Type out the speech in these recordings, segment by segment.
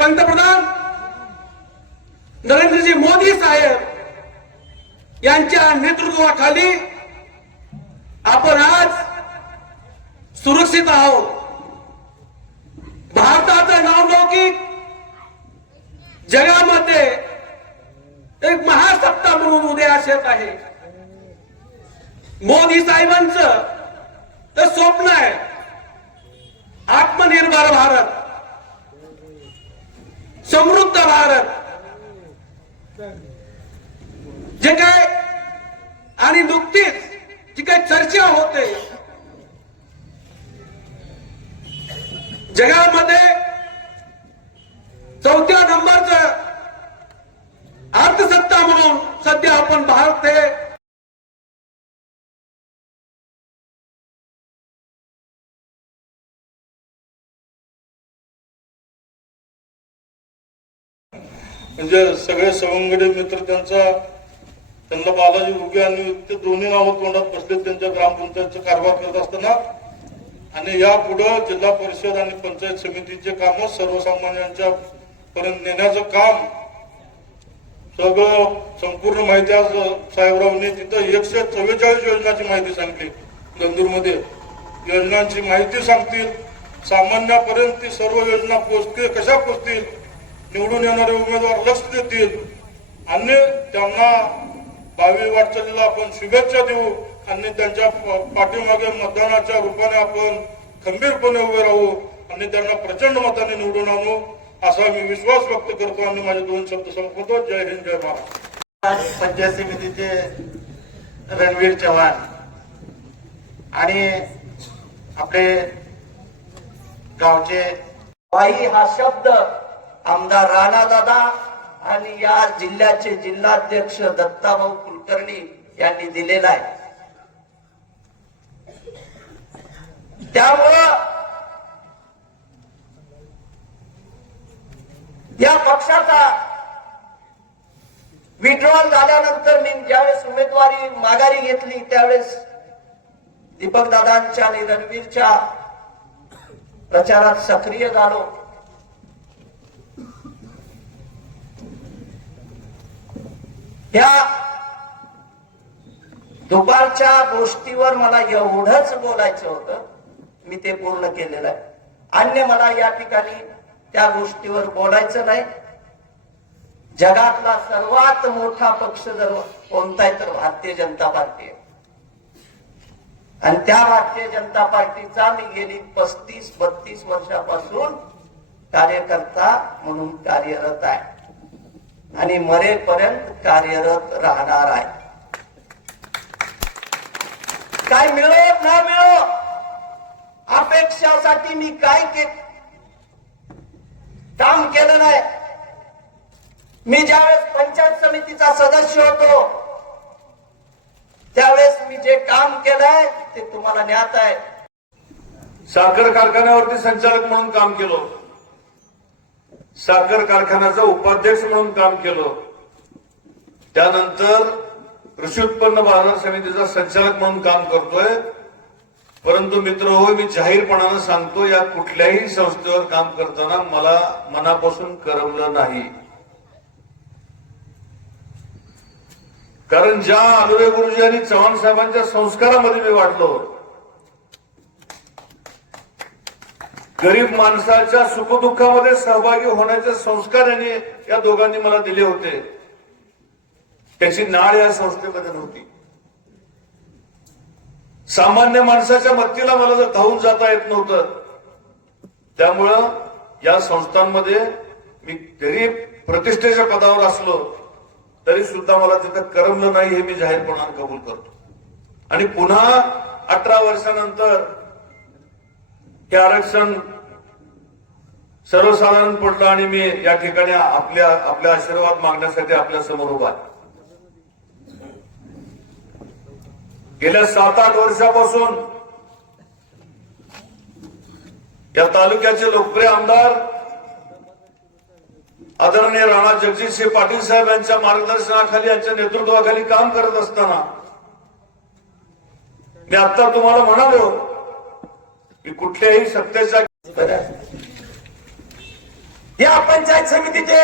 पंतप्रधान नरेंद्रजी मोदी साहेब यांच्या नेतृत्वाखाली आपण आज सुरक्षित आहोत. भारताचा नावलौकिक जगामध्ये एक महासत्ता म्हणून उदयास येत आहे. मोदी साहेबांचं तर स्वप्न आहे आत्मनिर्भर भारत, समृद्ध भारत. जे काय आणि नुकतीच जी काही चर्चा होते जगामध्ये 4थ्या नंबरचं अर्थसत्ता म्हणून सध्या आपण भारत हे म्हणजे सगळे सवंगडी मित्र त्यांना बालाजी उगे आणि ते दोन्ही नावं तोंडात बसले त्यांच्या ग्रामपंचायतचा कारभार करत असताना. आणि यापुढे जिल्हा परिषद आणि पंचायत समितीचे काम सर्वसामान्यांच्या पर्यंत नेण्याचं काम सगळं संपूर्ण माहिती आज साहेबरावनी तिथं 144 योजनांची माहिती सांगितली. गंदूरमध्ये योजनांची माहिती सांगतील, सामान्यापर्यंत ती सर्व योजना पोचतील, कशा पोचतील, निवडून येणारे उमेदवार लक्ष देतील आणि त्यांना 22 वाटचालीला आपण शुभेच्छा देऊ आणि त्यांच्या पाठीमागे मतदानाच्या रूपाने आपण खंबीरपणे उभे राहू आणि त्यांना प्रचंड मताने निवडून आणू असा मी विश्वास व्यक्त करतो आणि माझे 2 शब्द संपवतो. जय हिंद, जय महाराष्ट्र. पंचायत समितीचे रणवीर चव्हाण आणि आपले गावचे वाई हा शब्द आमदार राणादादा आणि या जिल्ह्याचे जिल्हाध्यक्ष दत्ताभाऊ कुलकर्णी यांनी दिलेला आहे. त्यामुळं या पक्षाचा विड्रॉल झाल्यानंतर मी ज्यावेळेस उमेदवारी माघारी घेतली त्यावेळेस दीपक दादांच्या आणि रणवीरच्या प्रचारात सक्रिय झालो. या दुपारच्या गोष्टीवर मला एवढंच बोलायचं होतं, मी ते पूर्ण केलेलं आहे. अन्य मला या ठिकाणी त्या गोष्टीवर बोलायचं नाही. जगातला सर्वात मोठा पक्ष जर कोणता आहे तर भारतीय जनता पार्टी आहे आणि त्या भारतीय जनता पार्टीचा मी गेली 35-32 वर्षापासून कार्यकर्ता म्हणून कार्यरत आहे आणि मरेपर्यंत कार्यरत राहणार आहे. काय मिळो ना मिळो अपेक्षासाठी मी काय काम केलं नाही. मी ज्यावेळेस पंचायत समितीचा सदस्य होतो त्यावेळेस मी जे काम केलंय ते तुम्हाला ज्ञात आहे. साखर कारखान्यावरती संचालक म्हणून काम केलं, साखर कारखान्याचा उपाध्यक्ष म्हणून काम केलं, त्यानंतर कृषी उत्पन्न बाजार समितीचा संचालक म्हणून काम करतोय. परंतु मित्र हो, मी जाहीरपणानं सांगतो, या कुठल्याही संस्थेवर काम करताना मला मनापासून करमलं नाही. कारण ज्या आलोरे गुरुजी आणि चव्हाण साहेबांच्या संस्कारामध्ये मी वाढलो, गरीब माणसाच्या सुखदुःखामध्ये सहभागी होण्याचे संस्कार यांनी या दोघांनी मला दिले होते, त्याची नाळ या संस्थेमध्ये नव्हती. सामान्य माणसाच्या मत्तीला मला जर धावून जाता येत नव्हतं, त्यामुळं या संस्थांमध्ये मी जरी प्रतिष्ठेच्या पदावर असलो तरी सुद्धा मला तिथं करमलं नाही, हे मी जाहीरपणाने कबूल करतो. आणि पुन्हा 18 वर्षानंतर हे आरक्षण सर्वसाधारण पडलं आणि मी या ठिकाणी आपल्या आशीर्वाद मागण्यासाठी आपल्या समोर उभा आहे. गेल्या 7-8 वर्षापासून या तालुक्याचे लोकप्रिय आमदार आदरणीय राणा जगजितसिंह पाटील साहेब यांच्या मार्गदर्शनाखाली, यांच्या नेतृत्वाखाली काम करत असताना मी आता तुम्हाला म्हणालो की कुठल्याही सत्तेचा या पंचायत समितीचे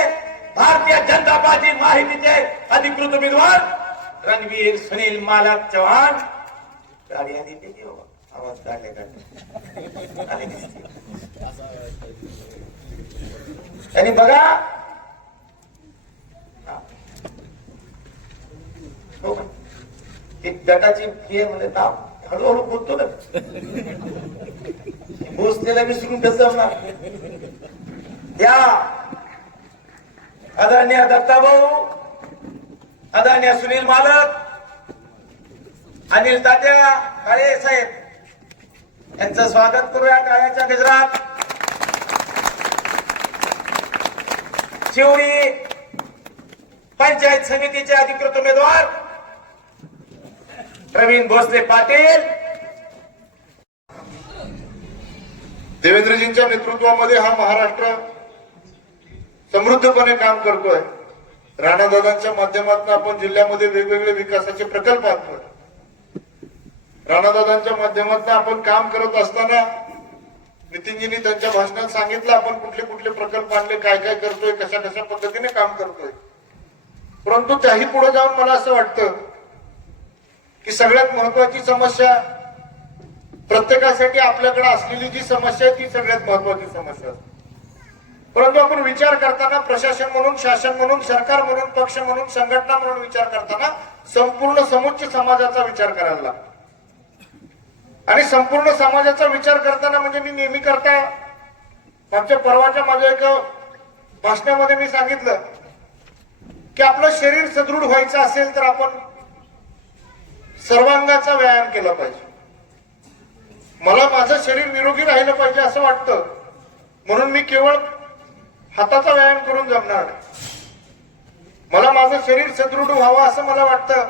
भारतीय जनता पार्टी माहितीचे अधिकृत उमेदवार रणवीर सुनील मालक चव्हाण. गाडी आली ते आवाज काढले आणि बघा गटाची फी म्हणजे नाव हळूहळू बोलतो ना भोसलेला विसरून कसं ना. या आदरणीय दत्ताभाऊ, आदरणीय सुनील मालक, अनिल तात्या काळे साहेब यांचं स्वागत करूया टाळ्याच्या गजरात. शिवडी पंचायत समितीचे अधिकृत उमेदवार प्रवीण भोसले पाटील. देवेंद्रजींच्या नेतृत्वामध्ये हा महाराष्ट्र समृद्धपणे काम करतोय. राणादादांच्या माध्यमातून आपण जिल्ह्यामध्ये वेगवेगळे विकासाचे प्रकल्प आणतोय. राणादादांच्या माध्यमातून आपण काम करत असताना नितीनजींनी त्यांच्या भाषणात सांगितलं आपण कुठले कुठले प्रकल्प आणले, काय काय करतोय, कशा कशा पद्धतीने काम करतोय. परंतु त्याही पुढे जाऊन मला असं वाटतं की सगळ्यात महत्वाची समस्या प्रत्येकासाठी आपल्याकडे असलेली जी समस्या आहे ती सगळ्यात महत्वाची समस्या असते. परंतु आपण विचार करताना प्रशासन म्हणून, शासन म्हणून, सरकार म्हणून, पक्ष म्हणून, संघटना म्हणून विचार करताना संपूर्ण समुच्च समाजाचा विचार करायला लागतो. आणि संपूर्ण समाजाचा विचार करताना म्हणजे मी नेहमी करता मागच्या परवाच्या माझ्या एका भाषणामध्ये मी सांगितलं की आपलं शरीर सदृढ व्हायचं असेल तर आपण सर्वांगाचा व्यायाम केला पाहिजे. मला माझं शरीर निरोगी राहिलं पाहिजे असं वाटतं म्हणून मी केवळ हाताचा व्यायाम करून जमणार नाही. मला माझं शरीर सदृढ व्हावं असं मला वाटतं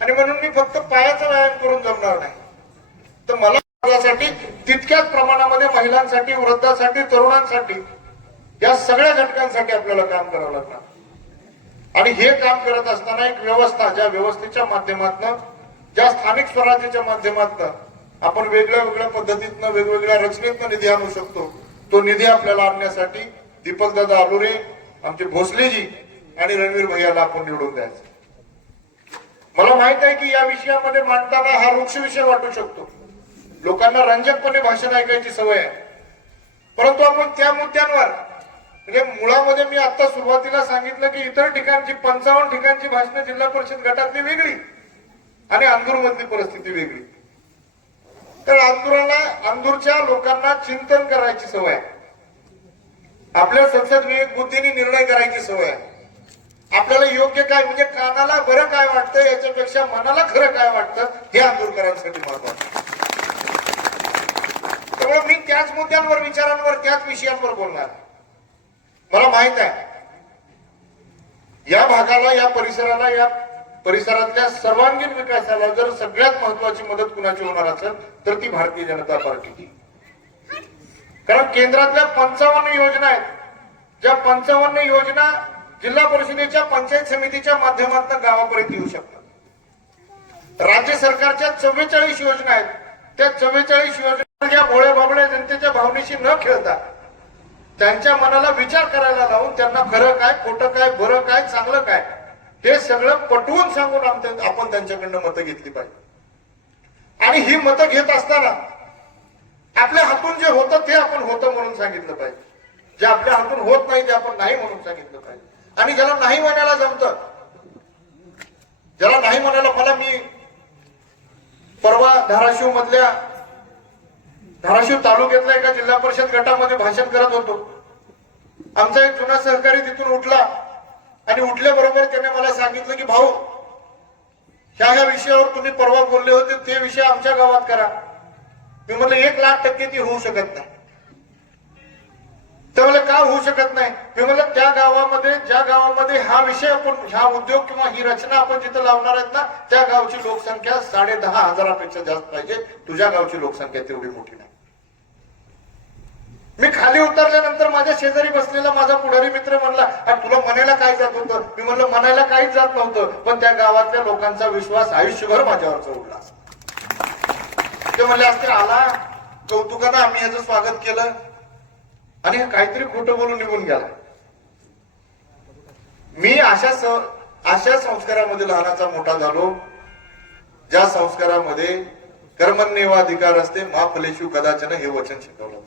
आणि म्हणून मी फक्त पायाचा व्यायाम करून जमणार नाही. तर मला माझ्यासाठी तितक्याच प्रमाणामध्ये महिलांसाठी, वृद्धांसाठी, तरुणांसाठी या सगळ्या घटकांसाठी आपल्याला काम करावं लागणार. आणि हे काम करत असताना एक व्यवस्था, ज्या व्यवस्थेच्या माध्यमातून, ज्या स्थानिक स्वराज्याच्या माध्यमातून आपण वेगळ्या वेगळ्या पद्धतीतनं, वेगवेगळ्या रचनेतनं निधी आणू शकतो. तो निधी आपल्याला आणण्यासाठी दीपकदादा आलुरे, आमचे भोसलेजी आणि रणवीर भैयाला आपण निवडून द्यायचं. मला माहित आहे की या विषयामध्ये मांडताना हा वृक्ष विषय वाटू शकतो, लोकांना रंजकपणे भाषण ऐकायची सवय आहे. परंतु आपण त्या मुद्द्यांवर म्हणजे मुळामध्ये मी आता सुरुवातीला सांगितलं की इतर ठिकाणची 55 ठिकाणची भाषणं जिल्हा परिषद गटातली वेगळी आणि अंदूर मधली परिस्थिती वेगळी. तर अंदूरच्या लोकांना चिंतन करायची सवय आहे, आपल्या संसद विवेक बुद्धीने निर्णय करायची सवय आहे. आपल्याला योग्य काय म्हणजे कानाला बरं काय वाटतं याच्यापेक्षा मनाला खरं काय वाटतं हे अंदूरकरांसाठी महत्वाचं. त्यामुळे मी त्याच मुद्द्यांवर, विचारांवर, त्याच विषयांवर बोलणार. मला माहित आहे या भागाला, या परिसराला, या परिसरातल्या सर्वांगीण विकासाला जर सगळ्यात महत्वाची मदत कुणाची होणार असेल तर ती भारतीय जनता पार्टीची. कारण केंद्रातल्या 55 योजना आहेत, ज्या 55 योजना जिल्हा परिषदेच्या पंचायत समितीच्या माध्यमातून गावापर्यंत येऊ शकतात. राज्य सरकारच्या 44 योजना आहेत, त्या 44 योजना ज्या भोळ्या भाबड्या जनतेच्या भावनेशी न खेळता त्यांच्या मनाला विचार करायला लावून त्यांना खरं काय, खोटं काय, बरं काय, चांगलं काय हे सगळं पटवून सांगून आपण त्यांच्याकडनं मतं घेतली पाहिजे. आणि ही मतं घेत असताना आपल्या हातून जे होतं ते आपण होतं म्हणून सांगितलं पाहिजे, जे आपल्या हातून होत नाही ते आपण नाही म्हणून सांगितलं पाहिजे. आणि ज्याला नाही म्हणायला जमतं, ज्याला नाही म्हणायला, मला मी परवा धाराशिव तालुक्यातल्या एका जिल्हा परिषद गटामध्ये भाषण करत होतो. आमचा एक जुना सहकारी तिथून उठला आणि उठल्याबरोबर त्याने मला सांगितलं की भाऊ, ह्या विषयावर तुम्ही परवा बोलले होते ते विषय आमच्या गावात करा. मी म्हणलं 1,00,000% ती होऊ शकत नाही. त्यामुळे का होऊ शकत नाही? मी म्हणलं त्या गावामध्ये, ज्या गावामध्ये हा विषय आपण, हा उद्योग किंवा ही रचना आपण जिथं लावणार आहेत ना, त्या गावची लोकसंख्या 10,500 जास्त पाहिजे. तुझ्या गावची लोकसंख्या तेवढी मोठी नाही. मी खाली उतरल्यानंतर माझ्या शेजारी बसलेला माझा पुढारी मित्र म्हणला, तुला म्हणायला काय जात होतं? मी म्हणलं म्हणायला काहीच जात नव्हतं, पण त्या गावातल्या लोकांचा विश्वास आयुष्यभर माझ्यावर उडला. ते म्हणले असते आला कौतुकानं आम्ही याचं स्वागत केलं आणि काहीतरी खोटं बोलून निघून गेला. मी अशा संस्कारामध्ये लहानाचा मोठा झालो, ज्या संस्कारामध्ये कर्मण्येवाधिकार असते मा फलेषु कदाचन हे वचन शिकवलं.